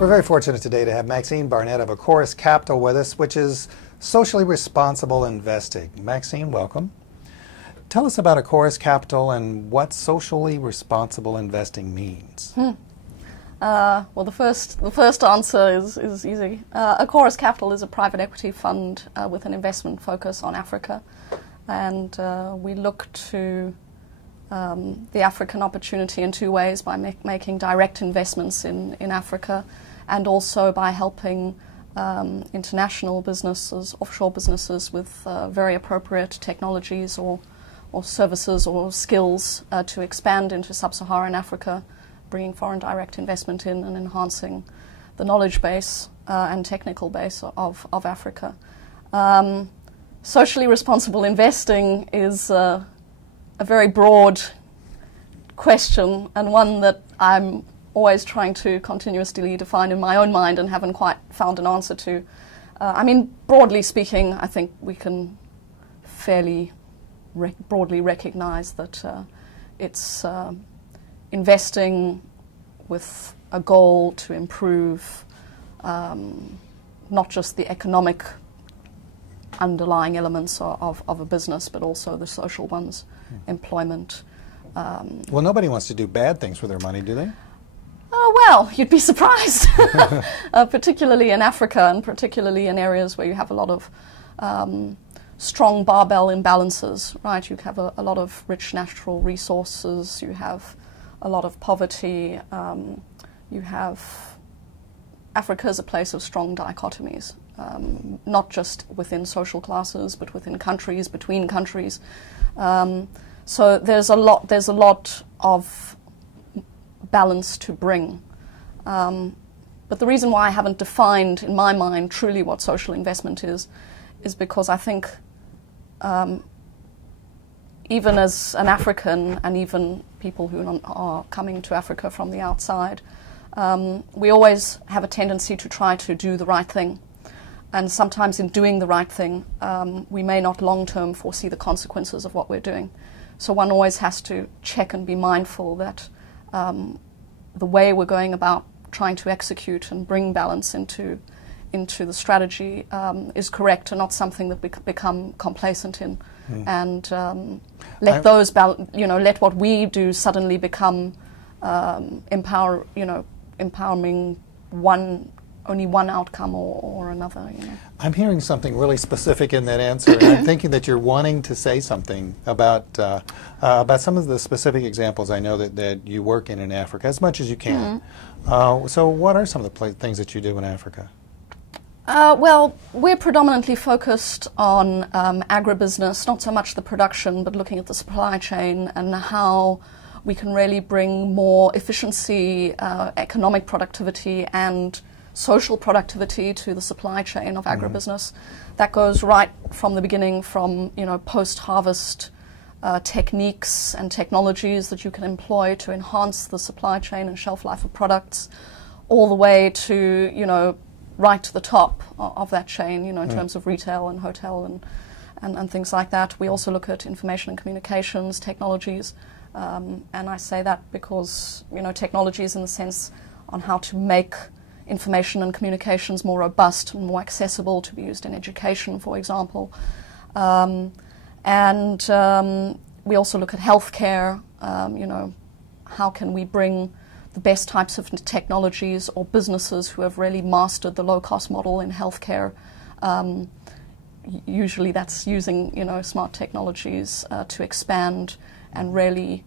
We're very fortunate today to have Maxine Barnett of Acorus Capital with us, which is socially responsible investing. Maxine, welcome. Tell us about Acorus Capital and what socially responsible investing means. Well, the first answer is easy. Acorus Capital is a private equity fund with an investment focus on Africa, and we look to the African opportunity in two ways: by making direct investments in Africa, and also by helping international businesses, offshore businesses, with very appropriate technologies or services or skills to expand into sub-Saharan Africa, bringing foreign direct investment in and enhancing the knowledge base and technical base of Africa. Socially responsible investing is a very broad question, and one that I'm always trying to continuously define in my own mind and haven't quite found an answer to. I mean, broadly speaking, I think we can fairly broadly recognize that it's investing with a goal to improve not just the economic underlying elements of a business, but also the social ones, employment. Well, nobody wants to do bad things with their money, do they? Well, you'd be surprised, particularly in Africa and particularly in areas where you have a lot of strong barbell imbalances, right? You have a lot of rich natural resources, you have a lot of poverty, Africa is a place of strong dichotomies, not just within social classes, but within countries, between countries. So there's a lot of balance to bring. But the reason why I haven't defined, in my mind, truly what social investment is because I think even as an African, and even people who are coming to Africa from the outside, we always have a tendency to try to do the right thing. And sometimes in doing the right thing, we may not long-term foresee the consequences of what we're doing. So one always has to check and be mindful that the way we're going about trying to execute and bring balance into the strategy is correct, and not something that we become complacent in, and let what we do suddenly become empowering only one outcome or another. I'm hearing something really specific in that answer, and I'm thinking that you're wanting to say something about some of the specific examples I know that you work in Africa, as much as you can. So what are some of the things that you do in Africa? Well, we're predominantly focused on agribusiness, not so much the production, but looking at the supply chain and how we can really bring more efficiency, economic productivity, and social productivity to the supply chain of agribusiness. That goes right from the beginning, from post-harvest techniques and technologies that you can employ to enhance the supply chain and shelf life of products, all the way to right to the top of that chain, in terms of retail and hotel and things like that. We also look at information and communications technologies, and I say that because technologies in the sense on how to make information and communications more robust and more accessible to be used in education, for example. And we also look at healthcare, how can we bring the best types of technologies or businesses who have really mastered the low-cost model in healthcare. Usually that's using smart technologies to expand and really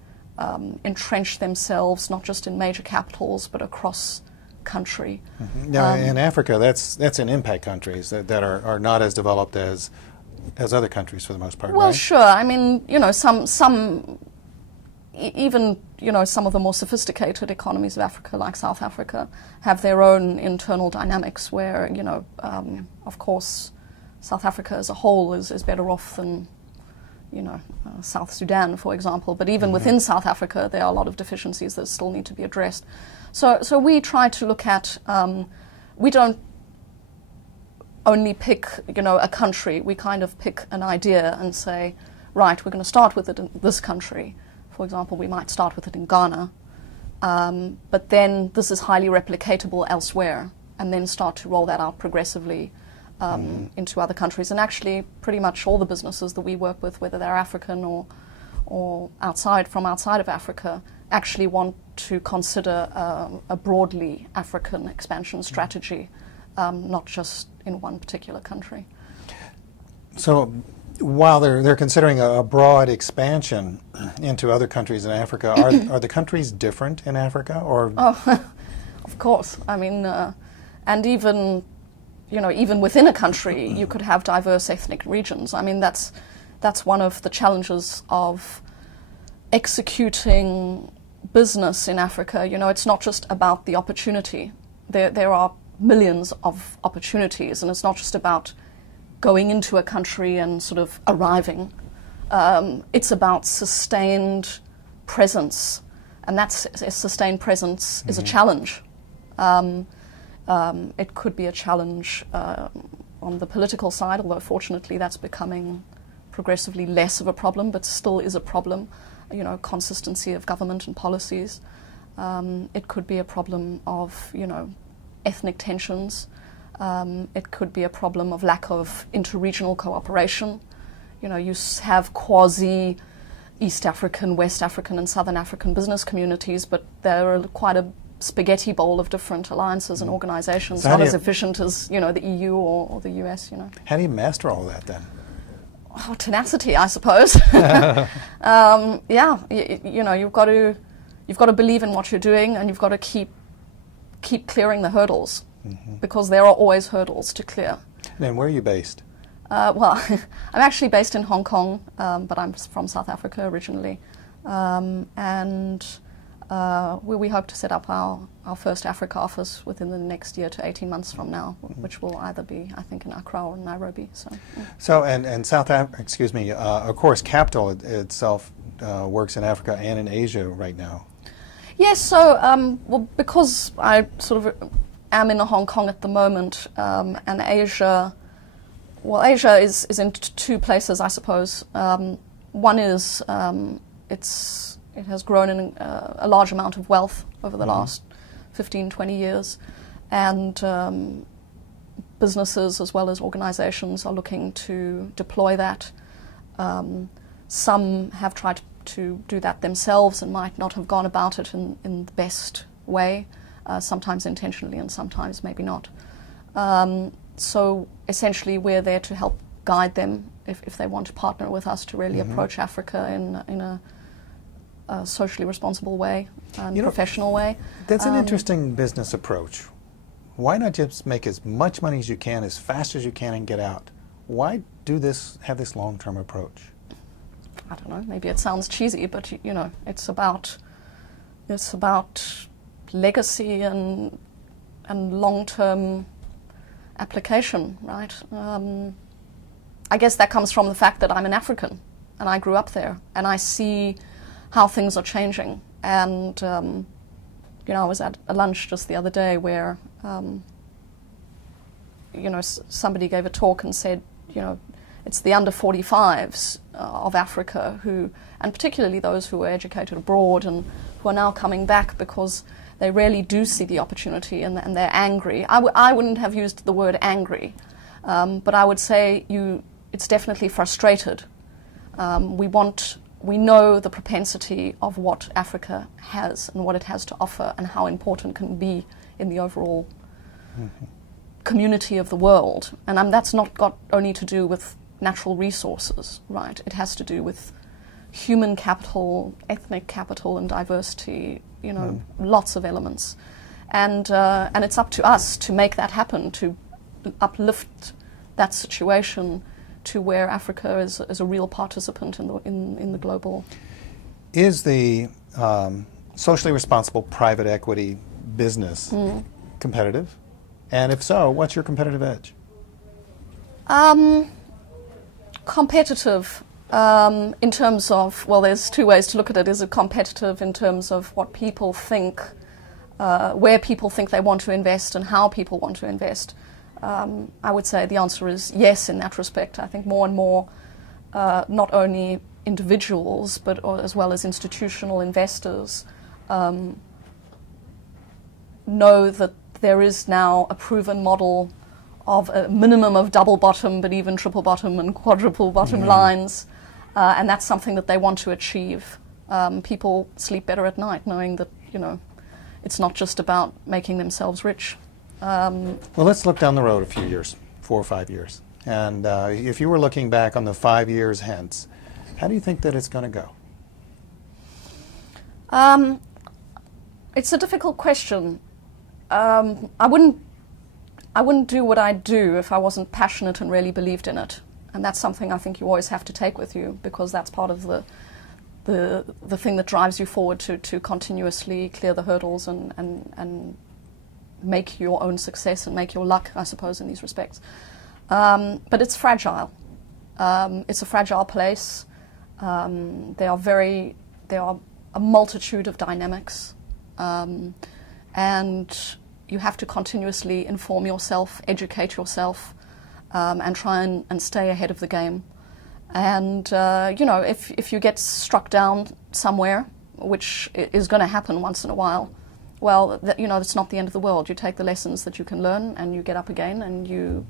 entrench themselves, not just in major capitals, but across country. Now, in Africa, that's in impact countries that are not as developed as other countries for the most part. Well, right? Sure. I mean, even some of the more sophisticated economies of Africa, like South Africa, have their own internal dynamics where of course, South Africa as a whole is better off than South Sudan, for example. But even within South Africa, there are a lot of deficiencies that still need to be addressed. So we try to look at, we don't only pick, a country. We kind of pick an idea and say, right, we're going to start with it in this country. For example, we might start with it in Ghana, but then this is highly replicatable elsewhere, and then start to roll that out progressively into other countries. And actually, pretty much all the businesses that we work with, whether they're African or from outside of Africa, actually want to consider a broadly African expansion strategy, not just in one particular country. So while they're considering a broad expansion into other countries in Africa, are the countries different in Africa, or? Oh, of course. I mean, and even within a country, you could have diverse ethnic regions. I mean, that's one of the challenges of executing business in Africa. It's not just about the opportunity. There are millions of opportunities, and it's not just about going into a country and sort of arriving. It's about sustained presence, and that's a sustained presence is a challenge. It could be a challenge on the political side, although fortunately that's becoming progressively less of a problem, but still is a problem. Consistency of government and policies. It could be a problem of, ethnic tensions. It could be a problem of lack of interregional cooperation. You have quasi East African, West African, and Southern African business communities, but they're quite a spaghetti bowl of different alliances and organizations, so not as efficient as, the EU or the US, How do you master all that then? Oh, tenacity, I suppose. You've got to believe in what you're doing, and you've got to keep clearing the hurdles, because there are always hurdles to clear. And where are you based? Well, I'm actually based in Hong Kong, but I'm from South Africa originally, and we hope to set up our first Africa office within the next year to 18 months from now, which will either be, I think, in Accra or Nairobi. So and Acorus Capital itself works in Africa and in Asia right now. Yes, so because I sort of am in Hong Kong at the moment, and Asia is in two places, I suppose. One is it has grown in a large amount of wealth over the last 15, 20 years, and businesses as well as organizations are looking to deploy that. Some have tried to do that themselves and might not have gone about it in the best way, sometimes intentionally and sometimes maybe not. So essentially we're there to help guide them if they want to partner with us to really approach Africa in a socially responsible way and professional way. That's an interesting business approach. Why not just make as much money as you can, as fast as you can, and get out? Why have this long-term approach? I don't know, maybe it sounds cheesy, but it's about legacy and long-term application, right? I guess that comes from the fact that I'm an African and I grew up there, and I see how things are changing. And I was at a lunch just the other day where somebody gave a talk and said, it's the under 45s of Africa who, and particularly those who were educated abroad and who are now coming back because they really do see the opportunity, and they're angry. I wouldn't have used the word angry, but I would say it's definitely frustrated. We know the propensity of what Africa has and what it has to offer and how important it can be in the overall community of the world. And that's not got only to do with natural resources, right? It has to do with human capital, ethnic capital, and diversity, lots of elements. And it's up to us to make that happen, to uplift that situation to where Africa is a real participant in the global. Is the socially responsible private equity business competitive? And if so, what's your competitive edge? Competitive in terms of, well, there's two ways to look at it. Is it competitive in terms of what people think, where people think they want to invest and how people want to invest? I would say the answer is yes in that respect. I think more and more, not only individuals, but as well as institutional investors, know that there is now a proven model of a minimum of double bottom, but even triple bottom and quadruple bottom lines, and that's something that they want to achieve. People sleep better at night knowing that, you know, it's not just about making themselves rich. Well, let's look down the road a few years, 4 or 5 years. And if you were looking back on the 5 years hence, how do you think that it's going to go? It's a difficult question. I wouldn't do what I do if I wasn't passionate and really believed in it. And that's something I think you always have to take with you, because that's part of the thing that drives you forward to continuously clear the hurdles and make your own success and make your luck, I suppose, in these respects. But it's fragile. It's a fragile place. There are a multitude of dynamics, and you have to continuously inform yourself, educate yourself, and try and stay ahead of the game. And you know, if you get struck down somewhere, which is going to happen once in a while, well, you know, it's not the end of the world. You take the lessons that you can learn, and you get up again, and you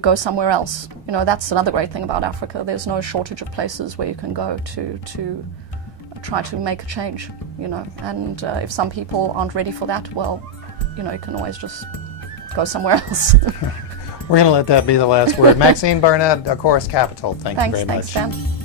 go somewhere else. You know, that's another great thing about Africa. There's no shortage of places where you can go to try to make a change, you know. And if some people aren't ready for that, well, you know, you can always just go somewhere else. We're going to let that be the last word. Maxine Barnett, Acorus Capital, thank you very much. Thanks, Dan.